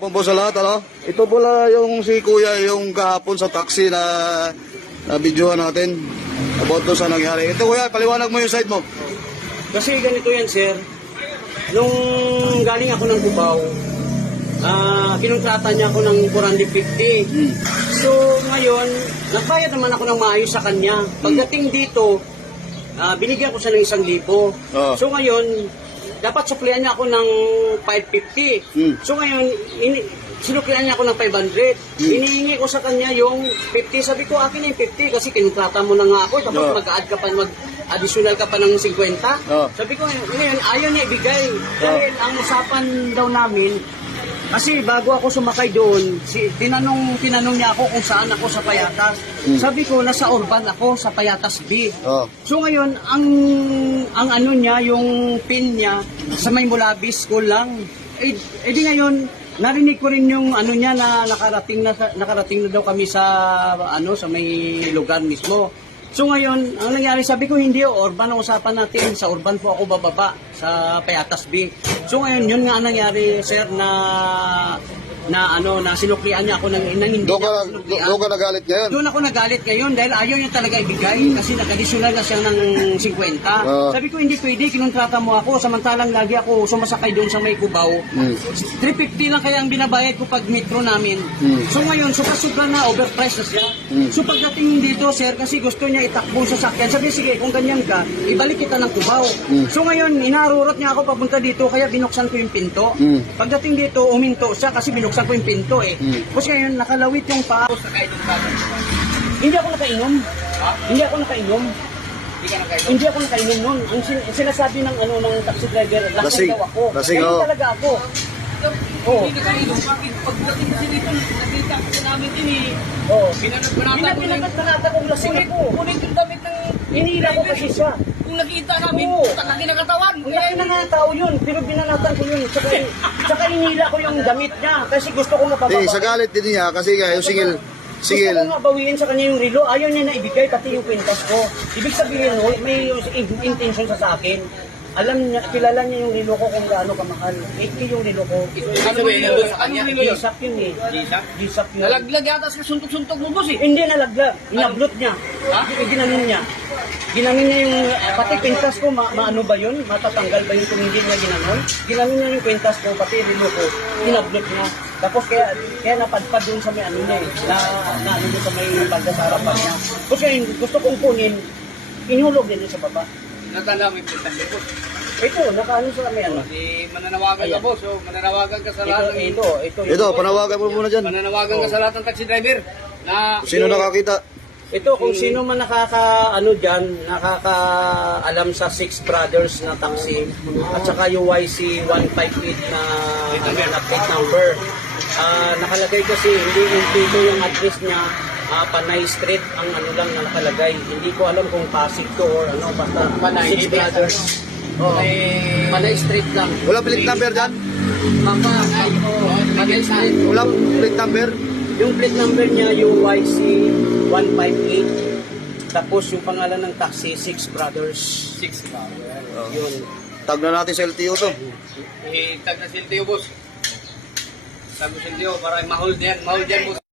Po sa lahat, ano? Ito pala yung si Kuya, yung kahapon sa taxi na videohan natin about doon sa nangyari. Ito Kuya, paliwanag mo yung side mo. Kasi ganito yan, sir. Nung galing ako ng Cubao, kinontrata niya ako ng 450. So, ngayon, nagbayad naman ako ng maayos sa kanya. Pagdating dito, binigyan ko siya ng 1,000. Oh. So, ngayon, dapat suklian niya ako ng 550. So, ngayon, sinuklian niya ako ng 500. Hinihingi ko sa kanya yung 50. Sabi ko, akin na yung 50 kasi kinontrata mo na nga ako. Tapos mag-add ka pa, mag-additional ka pa ng 50. Sabi ko, ngayon, ayaw niya ibigay. Dahil ang usapan daw namin, kasi bago ako sumakay doon, tinanong niya ako kung saan ako sa Payatas. Sabi ko, nasa Urban ako, sa Payatas B. So ngayon, ang ano niya, yung pin niya, sa may Mulabi School lang. Di ngayon, narinig ko rin yung ano niya na nakarating na daw kami sa sa may lugar mismo. So ngayon, ang nangyari, sabi ko hindi, Urban ang usapan natin. Sa Urban po ako bababa, sa Payatas B. So ngayon, yun nga ang nangyari, sir, na sinuklian niya ako ng hindi Doon niya ako sinuklian. ka nagalit ngayon? Doon ako nagalit ngayon dahil ayaw niya talaga ibigay kasi nag-additional na siya ng 50. Sabi ko, hindi pwede, kinontrata mo ako, samantalang lagi ako sumasakay doon sa may Cubao. 350 lang kaya ang binabayad ko pag metro namin. So ngayon, sobra na, overpriced na siya. So pagdating dito, sir, kasi gusto niya itakbo sa sakyan, sabi, sige, kung ganyan ka, ibalik kita ng Cubao. So ngayon, inarurot niya ako papunta dito, kaya binuksan ko yung pinto. Pagdating dito, uminto siya kasi binuksan ko yung pinto eh. Tapos ngayon, nakalawit yung paa. Hindi ako nakainom. Hindi ako nakainom. Hindi ako nakainom nun. Ang sinasabi ng ng taxi driver, lasing daw ako. Lasing, Ganun talaga ako. Oo. Hindi ka rin, bakit pagdating kasi dito, nakita ko namin din eh. Oo. Binanat-banata kong lasing ako. Kunin yung damit ng... Hinila ko kasi siya. Kung nakita namin, Oo. laki na katawan. Ang laki na nga tao yun, pero binanatan ko yun. Tsaka hinila ko yung damit niya kasi gusto ko mapababa. Sa galit din niya kasi nga yung singil. Gusto ko nga bawiin sa kanya yung relo. Ayaw niya na ibigay pati yung kwintas ko. Ibig sabihin, may intention sa akin. Alam niya, kilala niya yung relo ko kung gaano kamahal. 80 yung relo ko. Ano ba yun sa kanya? Gisap yun eh. Gisap yun. Nalaglag yata sa suntok-suntok mo, boss eh. Hindi nalaglag. Inablot niya. Ginanin niya. Ginanin niya yung, pati kwintas ko, maano ba yun? Matatanggal ba yun kung hindi niya ginanon? Ginanin niya yung kwintas ko, pati relo ko. Inablot niya. Tapos kaya napadpad doon sa may ano niya eh. Na ano doon sa may palda sa harapan niya. Tapos kaya gusto kong kunin, inulog din niya sa baba. Natala mo yung pintas niya, boss. Ito, nakaano sa may ano. Di mananawagan ka, boss. So, mananawagan ka sa lahat ng... Ito, panawagan mo muna dyan. Mananawagan ka sa lahat ng taxi driver na... Sino nakakita? Ito, kung sino man nakakaano dyan, nakakaalam sa Six Brothers na taxi, at saka yung YC 158 na plate number. Nakalagay kasi, hindi dito yung address niya, Panay Street, ang ano lang na nakalagay. Hindi ko alam kung Pasig to or ano, basta Six Brothers. Panay Street lang. Wala plate number dyan? Panay Street. Wala plate number? Yung plate number niya, yung YC 158. Tapos yung pangalan ng taxi, Six Brothers. Yun. Tag na natin sa LTO to. Tag na siltiyo, boss. Tag na siltiyo para ma-hold yan. Ma-hold yan, boss.